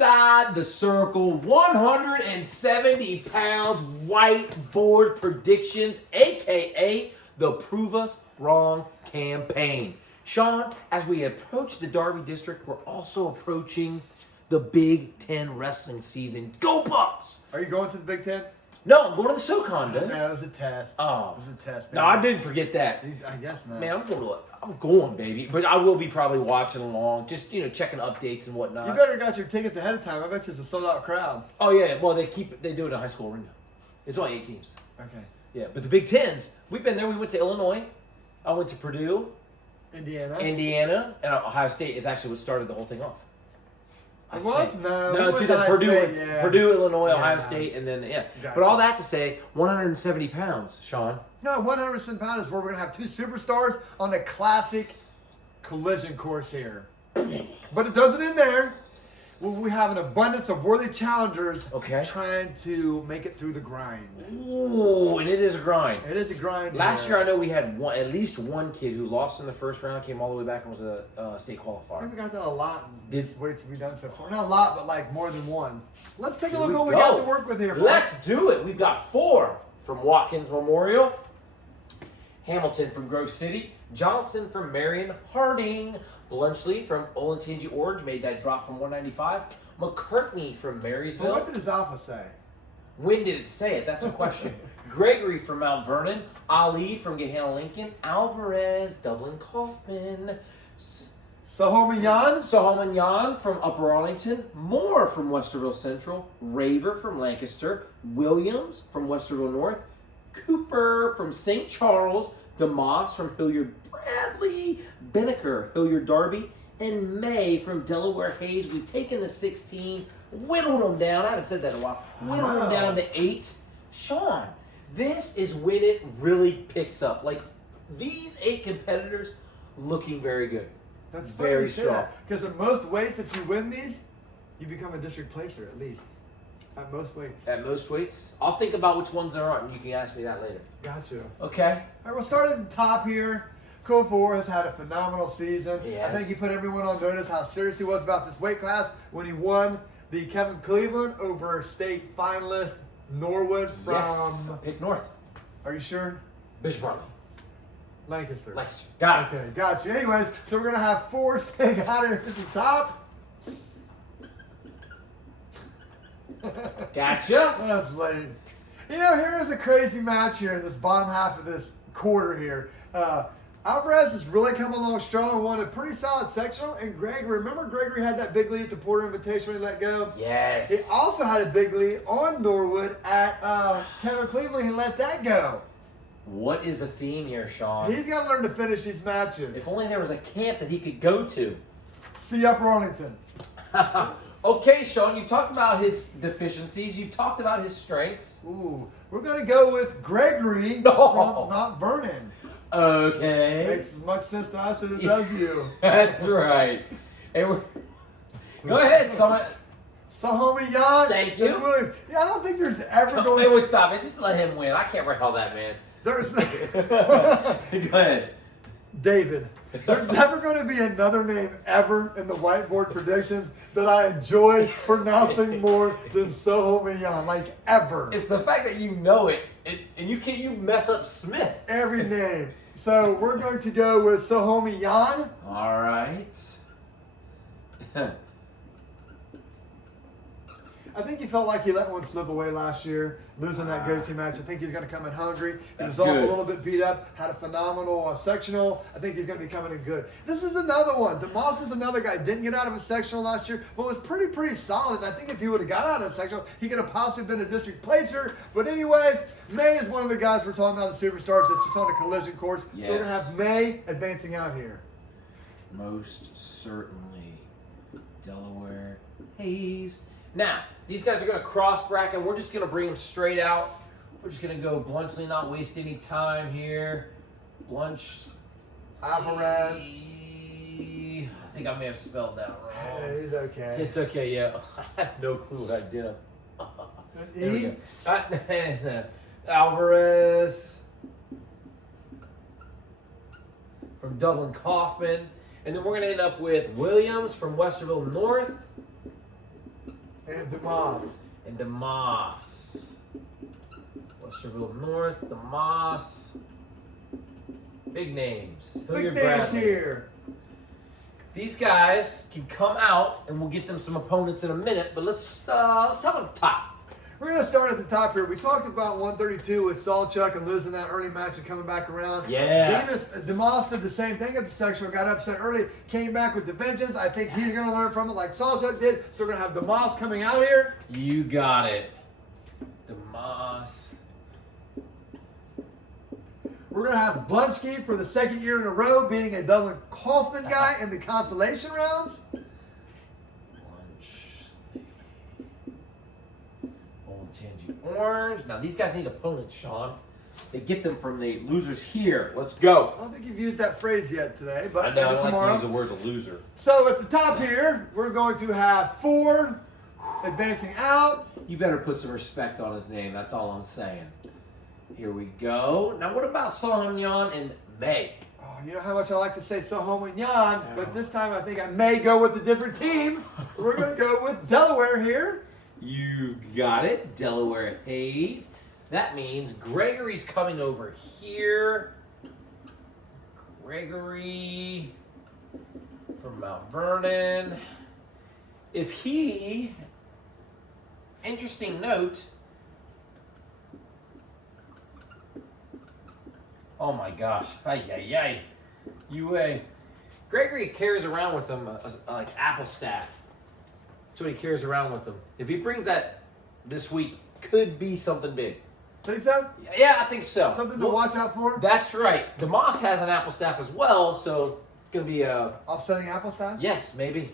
inside the circle, 170 pounds whiteboard predictions, aka the Prove Us Wrong campaign. Sean, as we approach the Derby District, we're also approaching the Big Ten wrestling season. Go Bucks! Are you going to the Big Ten? No, I'm going to the SoCon, dude. Yeah, it was a test. Oh. It was a test, No, man. I didn't forget that. I guess not. Man, I'm going, baby. But I will be probably watching along, just, checking updates and whatnot. You better got your tickets ahead of time. I bet you it's a sold-out crowd. Oh, yeah. Well, they do it in high school arena. It's only 8 teams. Okay. Yeah, but the Big Tens, we've been there. We went to Illinois. I went to Purdue, Indiana, and Ohio State is actually what started the whole thing off. It was? No, we No, went to to the Ohio Purdue, State, yeah. Purdue, Illinois, Yeah. Ohio State, and then yeah. Gotcha. But all that to say, 170 pounds, Sean. No, 100% pound is where we're going to have 2 superstars on the classic collision course here. But it doesn't end there. Well, we have an abundance of worthy challengers trying to make it through the grind. Ooh, and it is a grind. It is a grind. Last year, I know we had at least one kid who lost in the first round, came all the way back, and was a state I qualifier. think we got that a lot. Did- Ways to be done so far. Not a lot, but like more than one. Let's take a look Here at what we we got go. to work with here. boys. Let's do it. We've got 4 from Watkins Memorial, Hamilton from Grove City, Johnson from Marion, Harding, Blunchley from Olentangy Orange made that drop from 195, McCartney from Well, Marysville. what did his alpha say? When did it say it? That's a question. Gregory from Mount Vernon, Ali from Gahanna Lincoln, Alvarez, Dublin Kaufman, Sahomiyan? Sahoman Yan from Upper Arlington, Moore from Westerville Central, Raver from Lancaster, Williams from Westerville North, Cooper from St. Charles, DeMoss from Hilliard Bradley, Benneker, Hilliard Darby, and May from Delaware Hayes. We've taken the 16, whittled them down. I haven't said that in a while. Whittled them down to 8. Sean, this is when it really picks up. Like, these 8 competitors looking very good. That's funny Very you say strong. that. Because at most weights, if you win these, you become a district placer at least. At most weights. At most weights, I'll think about which ones there aren't, and you can ask me that later. Gotcha. Okay? All right, we'll start at the top here. Kofor has had a phenomenal season. Yes. I think he put everyone on notice how serious he was about this weight class when he won the Kevin Cleveland over state finalist Norwood from. Yes. Pick North. Are you sure? Bishop Bartley. Lancaster. Lancaster. Got it. Okay, gotcha. Anyways, so we're gonna have 4 staying out here at the top. Gotcha. That's late. You know, here's a crazy match here in this bottom half of this quarter here. Alvarez has really come along strong and won a pretty solid sectional. And Gregory, remember Gregory had that big lead at the Porter Invitation when he let go? Yes. He also had a big lead on Norwood at Kevin Cleveland. He let that go. What is the theme here, Sean? He's got to learn to finish these matches. If only there was a camp that he could go to. See Upper Arlington. Okay, Sean, you've talked about his deficiencies. You've talked about his strengths. Ooh, we're going to go with Gregory No. from Mount Vernon. Okay. Makes as much sense to us as it does you. That's right. And go ahead, someone. Sahomie Yan. Thank you. Yeah, I don't think there's ever Wait, going wait, stop it. Just let him win. I can't write all that, man. There's Go ahead. David. There's never going to be another name ever in the whiteboard predictions that I enjoy pronouncing more than Sahomie Yan. Like ever. It's the fact that you know it, and you mess up Smith. Every name. So we're going to go with Sahomie Yan. All right. I think he felt like he let one slip away last year, losing that go-to match. I think he's going to come in hungry. He That's was off a good. little bit beat up, had a phenomenal sectional. I think he's going to be coming in good. This is another one. DeMoss is another guy. Didn't get out of a sectional last year, but was pretty solid. I think if he would have got out of a sectional, he could have possibly been a district placer. But anyways, May is one of the guys we're talking about, the superstars that's just on a collision course. So we're going to Yes. have May advancing out here. Most certainly. Delaware Hayes. Now, these guys are going to cross bracket. We're just going to bring them straight out. We're just going to go Blunchley, not waste any time here. Blunch. Alvarez. I think I may have spelled that wrong. Yeah, he's okay. It's okay, yeah. I have no clue what I did. There we E? go. Alvarez. From Dublin Kaufman. And then we're going to end up with Williams from Westerville North. And DeMoss. And DeMoss. Westerville North, DeMoss. Big names. Big Hilliard names Bradley. here. These guys can come out, and we'll get them some opponents in a minute. But let's talk about the top. We're going to start at the top here. We talked about 132 with Salchuk and losing that early match and coming back around. Yeah. DeMoss did the same thing at the sectional, got upset early, came back with the vengeance. I think he's going to learn from it like Salchuk did. So we're going to have DeMoss coming out here. You got it. DeMoss. We're going to have Blunchke for the second year in a row, beating a Dublin Kaufman guy in the consolation rounds. Old Tangy Orange. Now, these guys need opponents, Sean. They get them from the losers here. Let's go. I don't think you've used that phrase yet today, but I know, I don't tomorrow. like to use the words a loser. So at the top here, we're going to have 4 advancing out. You better put some respect on his name. That's all I'm saying. Here we go. Now, what about Sohamnyan and May? Oh, you know how much I like to say Sohom and Yan, but this time I think I may go with a different team. We're going to go with Delaware here. You got it. Delaware Hayes. That means Gregory's coming over here. Gregory from Mount Vernon. If he, interesting note, oh my gosh, ay. UA. Gregory carries around with him like apple staff. That's what he carries around with him. If he brings that this week, could be something big. Think so? Yeah, I think so. Something to watch out for? That's right. DeMoss has an apple staff as well, so it's going to be a... Offsetting apple staff? Yes, maybe.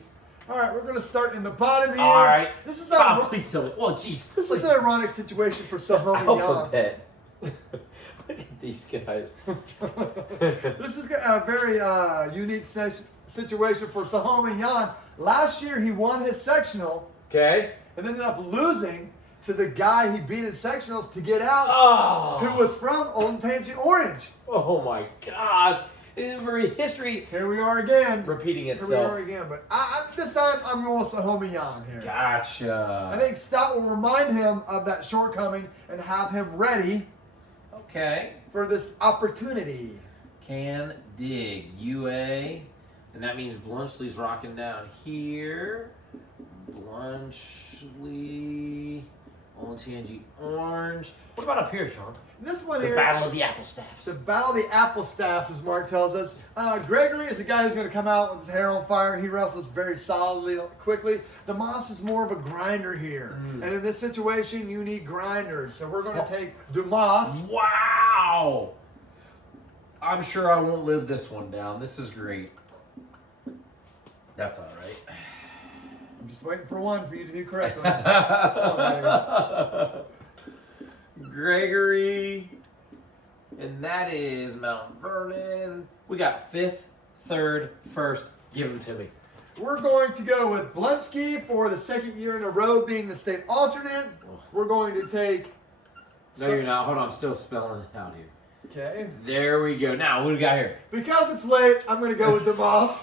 All right, we're going to start in the bottom here. All right. This is Oh, please tell me. Oh, jeez. This is an ironic situation for Sohom and Yan. Alphabet. Look at these guys. This is a very unique situation for Sohom and Yan. Last year, he won his sectional Okay. and ended up losing to the guy he beat in sectionals to get out, Oh. who was from Old Tangent Orange. Oh, my gosh. History Here we are again. repeating Here we itself. are again. But this time, I'm going with Sohom and Yan here. Gotcha. I think Stout will remind him of that shortcoming and have him ready Okay. for this opportunity. Can dig. UA. And that means Blunchley's rocking down here. Blunchley. Old Tangy Orange. What about up here, Sean? This one The here. Battle of the Apple Staffs. The Battle of the Apple Staffs, as Mark tells us. Gregory is a guy who's going to come out with his hair on fire. He wrestles very solidly, quickly. DeMoss is more of a grinder here. And in this situation, you need grinders. So we're going to take DeMoss. Wow! I'm sure I won't live this one down. This is great. That's all right. I'm just waiting for one for you to do correctly. Gregory. And that is Mount Vernon. We got 5th, 3rd, 1st. Give them to me. We're going to go with Blunchke for the second year in a row being the state alternate. We're going to take... No, you're not. Hold on. I'm still spelling it out here. Okay. There we go. Now, what do we got here? Because it's late, I'm going to go with DeMoss.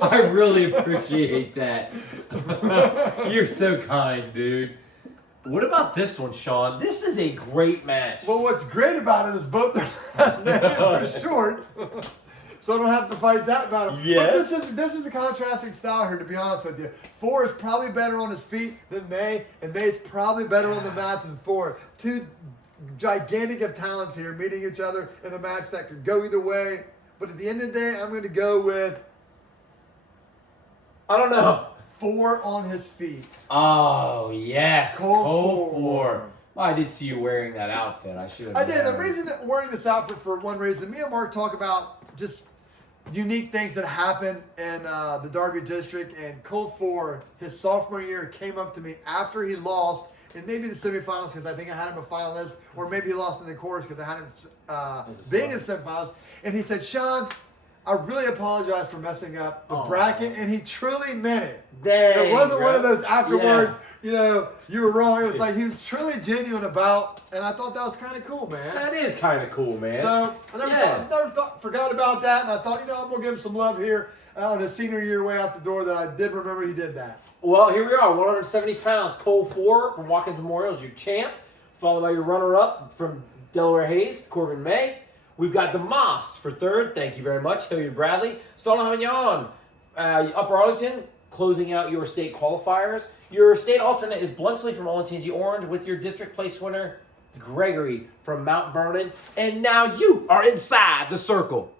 I really appreciate that. You're so kind, dude. What about this one, Sean? This is a great match. Well, what's great about it is both their last names are short, so I don't have to fight that battle. Yes. But this is a contrasting style here, to be honest with you. 4 is probably better on his feet than May, and May's probably better on the mat than 4. 2 gigantic of talents here meeting each other in a match that could go either way. But at the end of the day, I'm going to go with I don't know. 4 on his feet. Oh, yes. Cole Cole Four. 4. Well, I did see you wearing that outfit. I should have. I did. The known. reason that wearing this outfit for one reason, me and Mark talk about just unique things that happen in the Derby district. And Cole Ford, his sophomore year, came up to me after he lost in maybe the semifinals because I think I had him a finalist, or maybe he lost in the quarters because I had him being in the semifinals. And he said, "Sean, I really apologize for messing up the bracket," and he truly meant it. Dang, It wasn't bro. one of those afterwards, you know, you were wrong. It was like he was truly genuine about, and I thought that was kind of cool, man. That is kind of cool, man. So I never forgot about that, and I thought, I'm gonna give him some love here. his senior year way out the door that I did remember he did that. Well, here we are, 170 pounds. Cole Ford from Watkins Memorial is your champ, followed by your runner-up from Delaware Hayes, Corbin May. We've got DeMoss for third. Thank you very much, Hilliard Bradley. Solomon, Upper Arlington, closing out your state qualifiers. Your state alternate is Bluntsley from Olentangy Orange with your district place winner, Gregory from Mount Vernon. And now you are inside the circle.